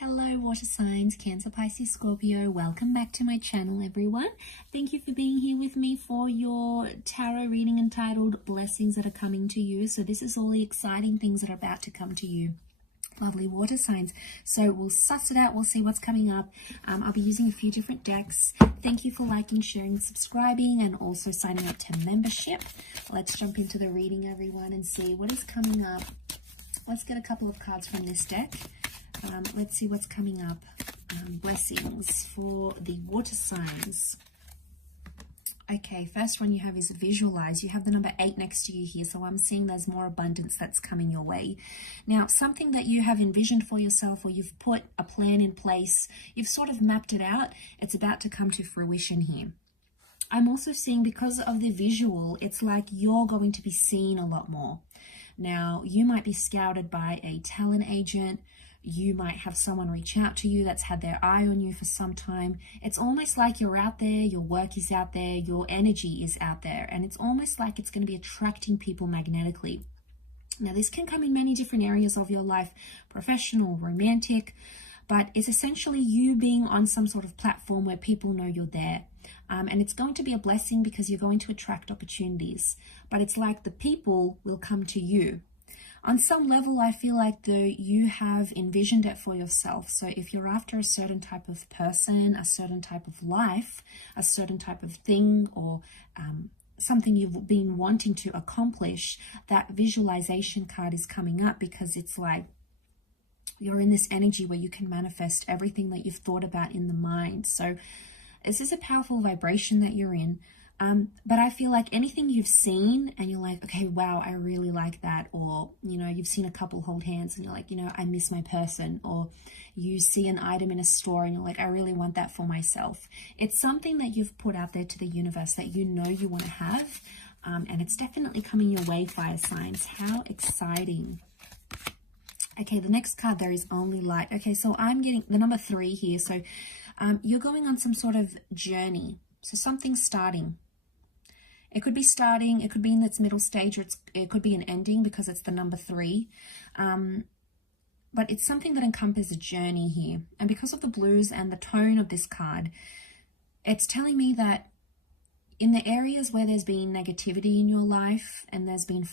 Hello water signs, Cancer, Pisces, Scorpio. Welcome back to my channel, everyone. Thank you for being here with me for your tarot reading entitled Blessings That Are Coming to You. So this is all the exciting things that are about to come to you. Lovely water signs. So we'll suss it out. We'll see what's coming up. I'll be using a few different decks. Thank you for liking, sharing, subscribing, and also signing up to membership. Let's jump into the reading, everyone, and see what is coming up. Let's get a couple of cards from this deck. Let's see what's coming up. Blessings for the water signs. Okay, first one you have is visualize. You have the number 8 next to you here, so I'm seeing there's more abundance that's coming your way. Now, something that you have envisioned for yourself, or you've put a plan in place, you've sort of mapped it out, it's about to come to fruition here. I'm also seeing, because of the visual, it's like you're going to be seen a lot more. Now, you might be scouted by a talent agent. You might have someone reach out to you that's had their eye on you for some time. It's almost like you're out there, your work is out there, your energy is out there, and it's almost like it's going to be attracting people magnetically. Now, this can come in many different areas of your life, professional, romantic, but it's essentially you being on some sort of platform where people know you're there. And it's going to be a blessing because you're going to attract opportunities, but it's like the people will come to you. On some level, I feel like though you have envisioned it for yourself. So if you're after a certain type of person, a certain type of life, a certain type of thing, or something you've been wanting to accomplish, that visualization card is coming up because it's like you're in this energy where you can manifest everything that you've thought about in the mind. So this is a powerful vibration that you're in. But I feel like anything you've seen and you're like, okay, wow, I really like that. Or, you know, you've seen a couple hold hands and you're like, you know, I miss my person. Or you see an item in a store and you're like, I really want that for myself. It's something that you've put out there to the universe that you know you want to have. And it's definitely coming your way, fire signs. How exciting. Okay, the next card there is only light. Okay, so I'm getting the number 3 here. So you're going on some sort of journey. So something's starting. It could be starting, it could be in its middle stage, or it could be an ending because it's the number 3. But it's something that encompasses a journey here. And because of the blues and the tone of this card, it's telling me that in the areas where there's been negativity in your life and there's been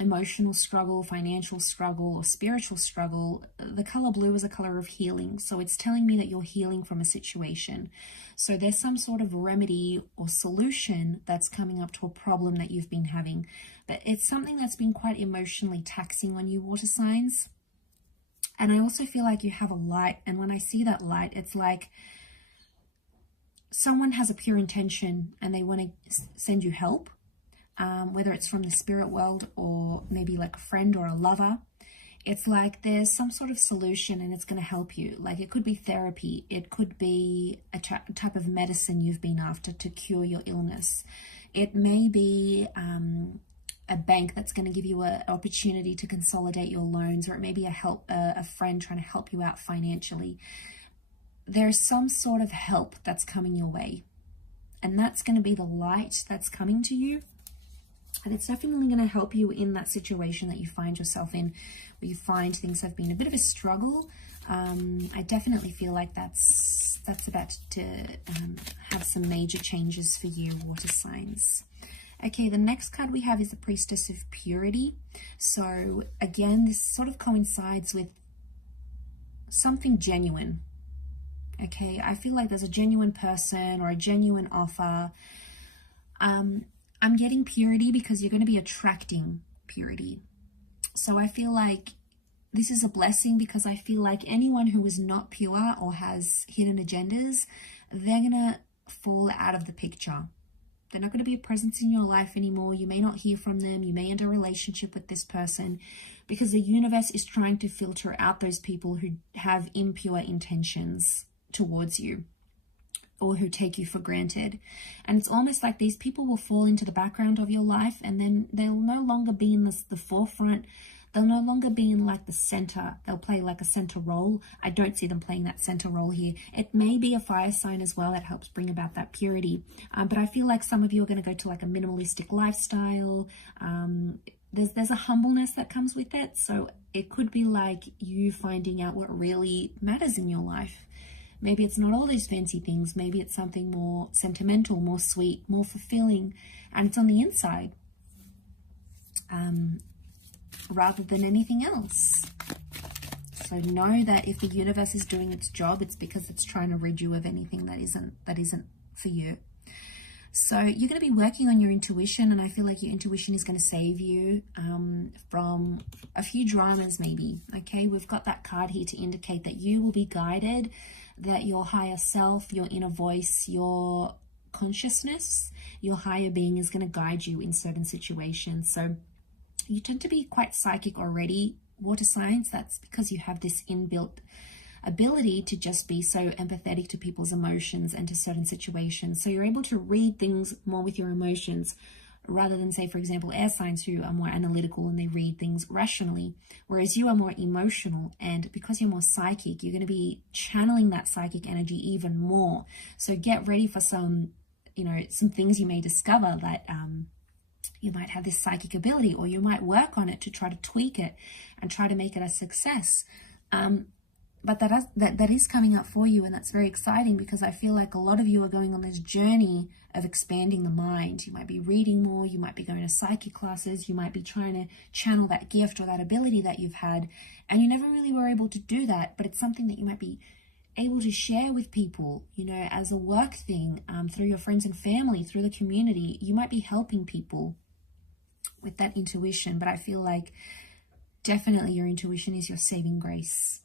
emotional struggle, financial struggle, or spiritual struggle, the color blue is a color of healing. So it's telling me that you're healing from a situation. So there's some sort of remedy or solution that's coming up to a problem that you've been having. But it's something that's been quite emotionally taxing on you, water signs. And I also feel like you have a light. And when I see that light, it's like someone has a pure intention and they want to send you help. Whether it's from the spirit world or maybe like a friend or a lover, it's like there's some sort of solution and it's going to help you. Like it could be therapy, it could be a type of medicine you've been after to cure your illness. It may be a bank that's going to give you an opportunity to consolidate your loans, or it may be a friend trying to help you out financially. There's some sort of help that's coming your way, and that's going to be the light that's coming to you. And it's definitely going to help you in that situation that you find yourself in, where you find things have been a bit of a struggle. I definitely feel like that's about to have some major changes for you, water signs. Okay, the next card we have is the Priestess of Purity. So again, this sort of coincides with something genuine. Okay, I feel like there's a genuine person or a genuine offer. I'm getting purity because you're going to be attracting purity. So I feel like this is a blessing because I feel like anyone who is not pure or has hidden agendas, they're going to fall out of the picture. They're not going to be a presence in your life anymore. You may not hear from them. You may enter a relationship with this person because the universe is trying to filter out those people who have impure intentions towards you, or who take you for granted. And it's almost like these people will fall into the background of your life, and then they'll no longer be in the forefront. They'll no longer be in like the center. They'll play like a center role. I don't see them playing that center role here. It may be a fire sign as well that helps bring about that purity. But I feel like some of you are going to go to like a minimalistic lifestyle. there's a humbleness that comes with it. So it could be like you finding out what really matters in your life. Maybe it's not all these fancy things. Maybe it's something more sentimental, more sweet, more fulfilling, and it's on the inside rather than anything else. So know that if the universe is doing its job, it's because it's trying to rid you of anything that isn't for you. So you're going to be working on your intuition, and I feel like your intuition is going to save you from a few dramas maybe, okay? We've got that card here to indicate that you will be guided, that your higher self, your inner voice, your consciousness, your higher being is going to guide you in certain situations. So you tend to be quite psychic already, water signs. That's because you have this inbuilt ability to just be so empathetic to people's emotions and to certain situations. So you're able to read things more with your emotions rather than, say, for example, air signs who are more analytical and they read things rationally, whereas you are more emotional. And because you're more psychic, you're going to be channeling that psychic energy even more. So get ready for some, some things you may discover that you might have this psychic ability, or you might work on it to try to tweak it and try to make it a success. But that is coming up for you, and that's very exciting because I feel like a lot of you are going on this journey of expanding the mind. You might be reading more, you might be going to psychic classes, you might be trying to channel that gift or that ability that you've had, and you never really were able to do that, but it's something that you might be able to share with people, as a work thing, through your friends and family, through the community. You might be helping people with that intuition, but I feel like definitely your intuition is your saving grace.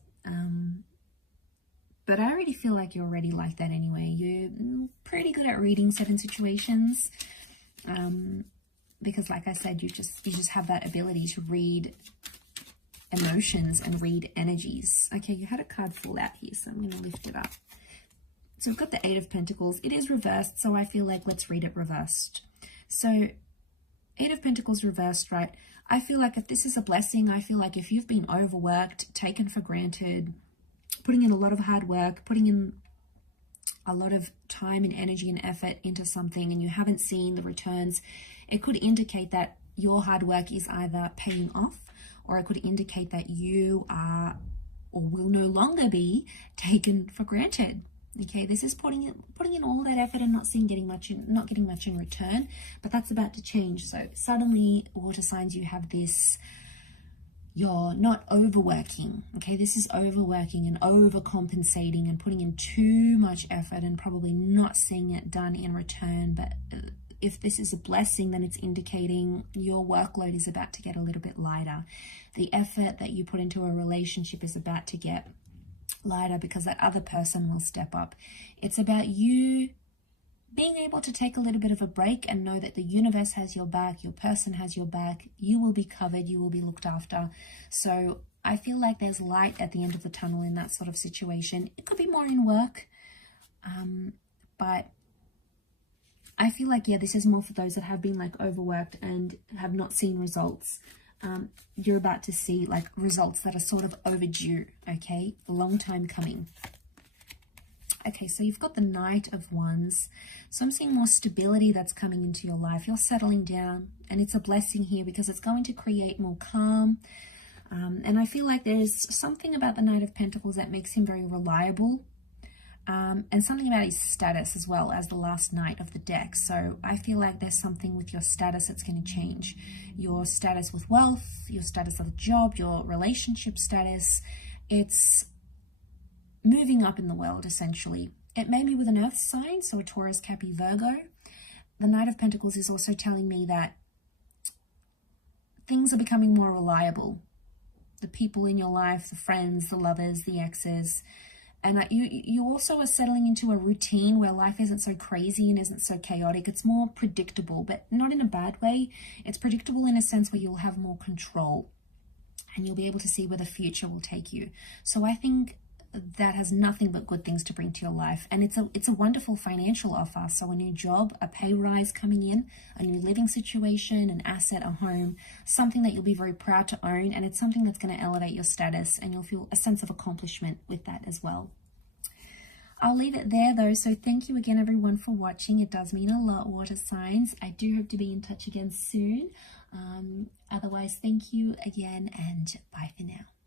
But I already feel like you're already like that anyway. You're pretty good at reading certain situations, because like I said, you just have that ability to read emotions and read energies. Okay, you had a card fall out here, so I'm going to lift it up. So we've got the Eight of Pentacles. It is reversed, so I feel like let's read it reversed. So Eight of Pentacles reversed, right? I feel like if this is a blessing, I feel like if you've been overworked, taken for granted, putting in a lot of hard work, putting in a lot of time and energy and effort into something and you haven't seen the returns, it could indicate that your hard work is either paying off, or it could indicate that you are or will no longer be taken for granted. Okay, this is putting in all that effort and not getting much in return, but that's about to change. So suddenly, water signs, you have this, you're not overworking. Okay, this is overworking and overcompensating and putting in too much effort and probably not seeing it done in return. But if this is a blessing, then it's indicating your workload is about to get a little bit lighter. The effort that you put into a relationship is about to get lighter because that other person will step up. It's about you being able to take a little bit of a break and know that the universe has your back, your person has your back, you will be covered, you will be looked after. So I feel like there's light at the end of the tunnel in that sort of situation. It could be more in work, but I feel like, yeah, this is more for those that have been like overworked and have not seen results. You're about to see like results that are sort of overdue, okay? A long time coming. Okay, so you've got the Knight of Wands. So I'm seeing more stability that's coming into your life. You're settling down, and it's a blessing here because it's going to create more calm. And I feel like there's something about the Knight of Pentacles that makes him very reliable. And something about his status as well as the last knight of the deck. So I feel like there's something with your status that's going to change. Your status with wealth, your status of a job, your relationship status. It's moving up in the world, essentially. It may be with an earth sign, so a Taurus, Capricorn, Virgo. The Knight of Pentacles is also telling me that things are becoming more reliable. The people in your life, the friends, the lovers, the exes. And you also are settling into a routine where life isn't so crazy and isn't so chaotic. It's more predictable, but not in a bad way. It's predictable in a sense where you'll have more control and you'll be able to see where the future will take you. So I think that has nothing but good things to bring to your life. And it's a wonderful financial offer. So a new job, a pay rise coming in, a new living situation, an asset, a home, something that you'll be very proud to own. And it's something that's going to elevate your status and you'll feel a sense of accomplishment with that as well. I'll leave it there though. So thank you again everyone for watching. It does mean a lot, water signs. I do hope to be in touch again soon. Otherwise, thank you again, and bye for now.